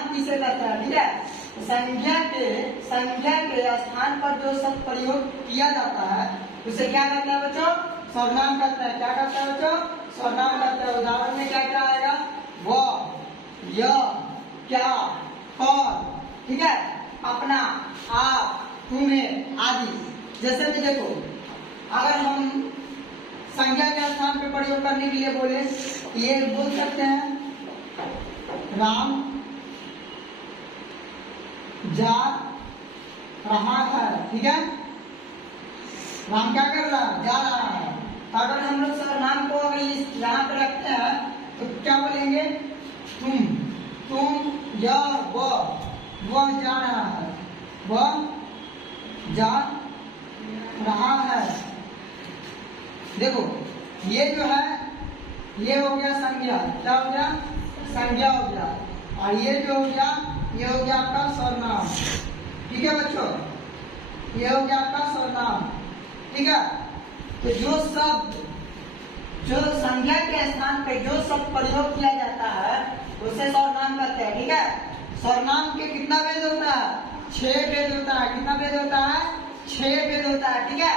सर्वनाम किसे कहते हैं, ठीक है। तो संज्ञा के स्थान पर जो शब्द प्रयोग किया जाता है उसे क्या कहते हैं बच्चों, सर्वनाम कहते हैं। क्या कहते हैं बच्चों, सर्वनाम कहते हैं। उदाहरण में क्या क्या आएगा, वह, यह, क्या, कौन, ठीक है, अपना, आप, तुम्हें आदि। जैसे कि देखो, अगर हम संज्ञा के स्थान पे प्रयोग करने के लिए बोले, ये बोल सकते हैं राम जा रहा है, ठीक है। राम क्या कर रहा है, जा रहा है। तो अगर हम लोग सर्वनाम को अगर यहाँ पे रखते हैं तो क्या बोलेंगे, तुम, यह, वह जा रहा है, वह जा रहा है। देखो ये जो है ये हो गया संज्ञा, क्या हो गया, संज्ञा हो गया। और ये जो हो गया ये हो गया आपका सर्वनाम, ठीक है बच्चों, ये हो गया आपका सर्वनाम, ठीक है। तो जो शब्द, जो संज्ञा के स्थान पे जो शब्द प्रयोग किया जाता है उसे सर्वनाम कहते हैं, ठीक है। सर्वनाम के कितना भेद होता है, 6 भेद होता है। कितना भेद होता है, 6 भेद होता है, ठीक है।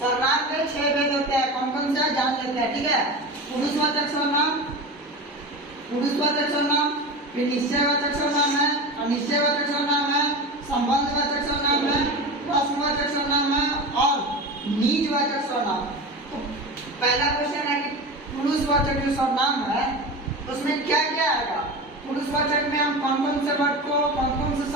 सर्वनाम के 6 भेद होते हैं। कौन कौन से जान लेते हैं, ठीक है। पुरुषवाचक सर्वनाम, पुरुषवाचक सर्वनाम, फिर निश्चयवाचक सर्वनाम है, अनिश्चयवाचक सर्वनाम है, संबंधवाचक सर्वनाम है, प्रश्नवाचक सर्वनाम है और निजवाचक सर्वनाम। तो पहला क्वेश्चन है कि पुरुषवाचक जो सर्वनाम है उसमें क्या क्या आएगा। पुरुषवाचक में हम कौन कौन से वर्ड को, कौन कौन से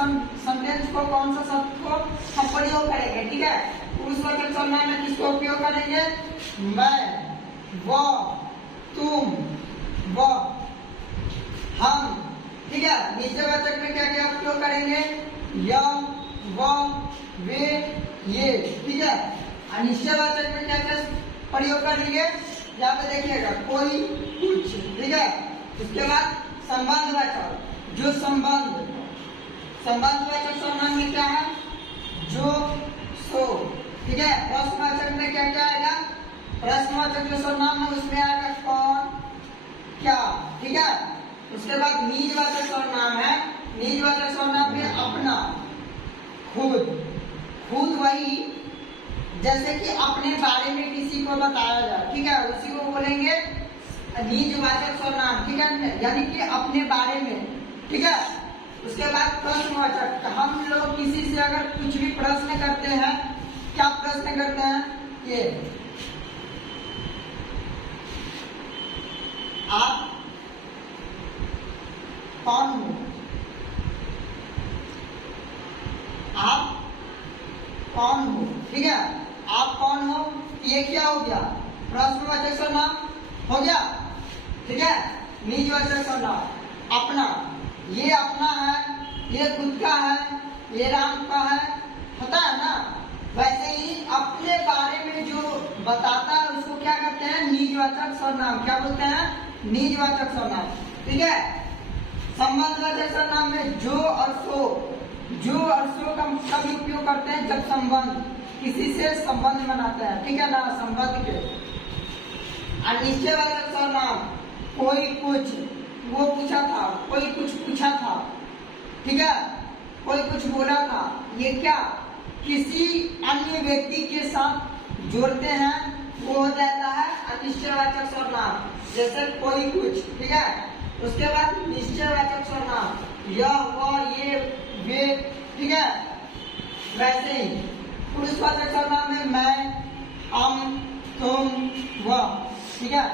सेंटेंस को, कौन सा शब्द को हम प्रयोग करेंगे, ठीक है। पुरुषवाचक सर्वनाम में किसको उपयोग करेंगे, मैं, वह, तुम, वह, हम, ठीक है। निश्चयवाचक में क्या क्या उपयोग करेंगे, यह, वह, वे, ये, ठीक है। अनिश्चयवाचक में क्या क्या प्रयोग करेंगे, यहाँ पे देखिएगा, कोई, कुछ, ठीक है। उसके बाद संबंधवाचक, जो संबंध, संबंधवाचक सर्वनाम में क्या है, जो, सो, ठीक है। प्रश्नवाचक में क्या क्या आएगा, प्रश्नवाचक जो सर्वनाम है उसमें आएगा कौन, क्या, ठीक है। उसके बाद निजवाचक सर्वनाम है, निजवाचक सर्वनाम में अपना, खुद, खुद वही जैसे कि अपने बारे में किसी को बताया जाए, ठीक है, उसी को बोलेंगे निजवाचक सर्वनाम, ठीक है, यानी कि अपने बारे में, ठीक है। उसके बाद प्रश्नवाचक, हम लोग किसी से अगर कुछ भी प्रश्न करते हैं, क्या प्रश्न करते हैं, ये आप कौन हो, आप कौन हो, ठीक है। आप कौन हो, ये क्या हो गया, प्रश्नवाचक सर्वनाम हो गया, ठीक है। निजवाचक सर्वनाम, अपना, ये अपना है, ये खुद का है, ये राम का है, होता है ना। वैसे ही अपने बारे में जो बताता है उसको क्या कहते हैं, निजवाचक सर्वनाम। क्या बोलते हैं, निजवाचक सर्वनाम, ठीक है। संबंधवाचक सर्वनाम में जो और सो, जो और सो का कभी उपयोग करते हैं जब संबंध, किसी से संबंध बनाते हैं, ठीक है ना, संबंध के। अनिश्चयवाचक सर्वनाम, कोई कुछ, वो पूछा था, कोई कुछ पूछा था, ठीक है, कोई कुछ बोला था, ये क्या किसी अन्य व्यक्ति के साथ जोड़ते हैं, वो हो जाता है अनिश्चयवाचक सर्वनाम, जैसे कोई कुछ, ठीक है। उसके बाद निश्चयवाचक सर्वनाम, यह, वह, ये, वे, ठीक है। वैसे ही पुरुषवाचक सर्वनाम में मैं, हम, तुम, वह, ठीक है।